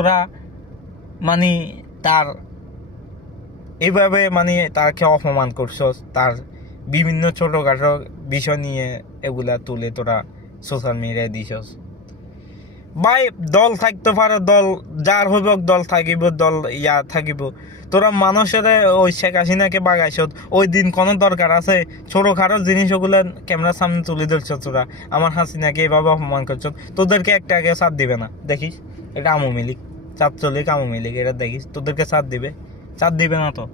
তোরা মানে তার এইভাবে মানে তাকে অপমান করছস, তার বিভিন্ন ছোটখাটো বিষয় নিয়ে এগুলা তুলে তোরা সোশ্যাল মিডিয়ায় দিছস। ভাই দল থাকতে পারে, দল যার হইব দল থাকিব, দল থাকিব। তোরা মানুষের ওই শেখ হাসিনাকে বাগাইছ, ওই দিন কোনো দরকার আছে? ছোটখাটো জিনিস ওগুলো ক্যামেরার সামনে তুলে ধরছ তোরা, আমার হাসিনাকে এভাবে অপমান করছ। তোদেরকে একটা আগে সাথ দিবে না, দেখিস। এটা আওয়ামী লীগ, ছাত্রলীগ, আওয়ামী লীগ, এটা দেখিস তোদেরকে সাথ দিবে। সাথ দিবে না তো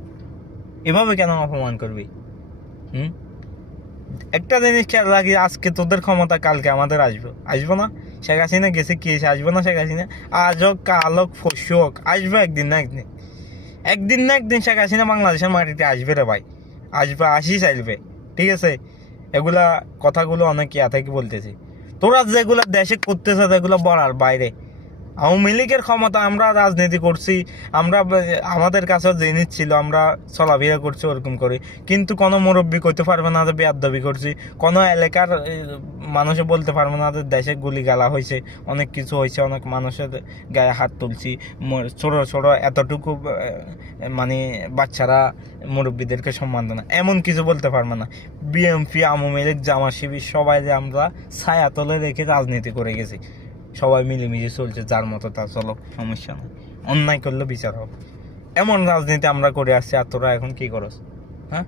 এভাবে কেন অপমান করবি? একটা জিনিস খেয়াল রাখি, আজকে তোদের ক্ষমতা, কালকে আমাদের আসবো না? শেখ হাসিনা গেছে, কি এসে আসবো না? শেখ হাসিনা আজ হোক, কাল হোক, পরশু হোক, আসবে একদিন না একদিন। একদিন না একদিন শেখ হাসিনা বাংলাদেশের মাটিতে আসবে রে ভাই, আসবে, আসি চাইবে। ঠিক আছে, এগুলা কথাগুলো অনেক ইয়া থেকে বলতেছি। তোরা যেগুলো দেশে করতেছে যেগুলো বলার বাইরে। আওয়ামী লীগের ক্ষমতা, আমরা রাজনীতি করছি, আমরা আমাদের কাছেও জিনিস ছিল, আমরা চলাফেরা করছি ওরকম করে, কিন্তু কোনো মুরব্বী করতে পারবে না যে বেয়াদবি করছি, কোনো এলাকার মানুষে বলতে পারবে না যে দেশে গুলি গালা হয়েছে, অনেক কিছু হয়েছে, অনেক মানুষের গায়ে হাত তুলছি, ছোট ছোট এতটুকু মানে বাচ্চারা মুরব্বীদেরকে সম্মান দেয় না, এমন কিছু বলতে পারবে না। বিএনপি, আওয়ামী লীগ, জামাত শিবির সবাই যে আমরা ছায়া তলে রেখে রাজনীতি করে গেছি, সবাই মিলেমিশে চলছে, যার মতো তা চলো, সমস্যা নেই, অন্যায় করলে বিচার হোক, এমন রাজনীতি আমরা করে আসছি। আর তোরা এখন কি করস? হ্যাঁ,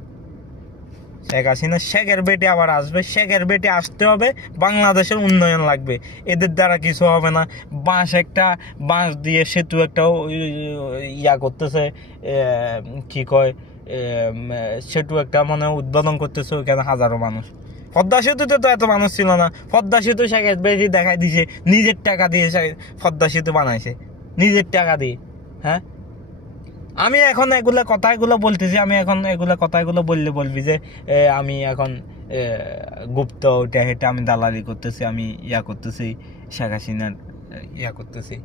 শেখ হাসিনা শেখের বেটে আবার আসবে, শেখের বেটে আসতে হবে, বাংলাদেশের উন্নয়ন লাগবে, এদের দ্বারা কিছু হবে না। বাঁশ দিয়ে সেতু একটা করতেছে, কি কয়, সেতু একটা মানে উদ্বোধন করতেছে, ওইখানে হাজারো মানুষ। পদ্মা সেতুতে তো এত মানুষ ছিল না, পদ্মা সেতু শেখের বেশি দেখাই দিছে, নিজের টাকা দিয়ে পদ্মা সেতু বানাইছে, নিজের টাকা দিয়ে। হ্যাঁ, আমি এখন কথাগুলো বলতেছি, আমি এখন কথাগুলো বলবি যে আমি এখন গুপ্ত ওটা হেঁটে আমি দালালি করতেছি, আমি করতেছি, শেখ হাসিনার করতেছি।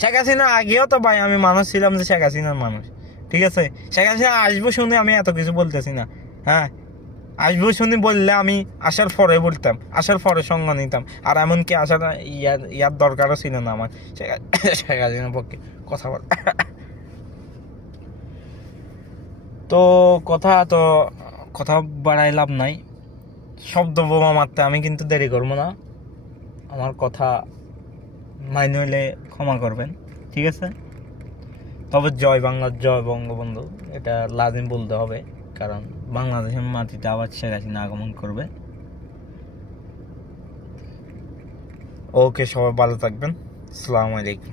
শেখ হাসিনা আগেও তো ভাই আমি মানুষ ছিলাম, যে শেখ হাসিনার মানুষ। ঠিক আছে, শেখ হাসিনা আসবো শুনে আমি এত কিছু বলতেছি না। হ্যাঁ, আসবো শুনে বললে আমি আসার পরে বলতাম, আসার পরে সঙ্গ নিতাম, আর এমনকি আসার ইয়ার দরকারও ছিল না আমার শেখ হাসিনার পক্ষে কথা বল। তো কথা বাড়াই লাভ নাই, শব্দ বোমা মারতে আমি কিন্তু দেরি করবো না। আমার কথা মাইনে হইলে ক্ষমা করবেন, ঠিক আছে? তবে জয় বাংলা, জয় বঙ্গবন্ধু, এটা লাজিম বলতে হবে, কারণ বাংলাদেশের মাটিতে আবার শেখ হাসিনা আগমন করবে। ওকে, সবাই ভালো থাকবেন, আসসালামু আলাইকুম।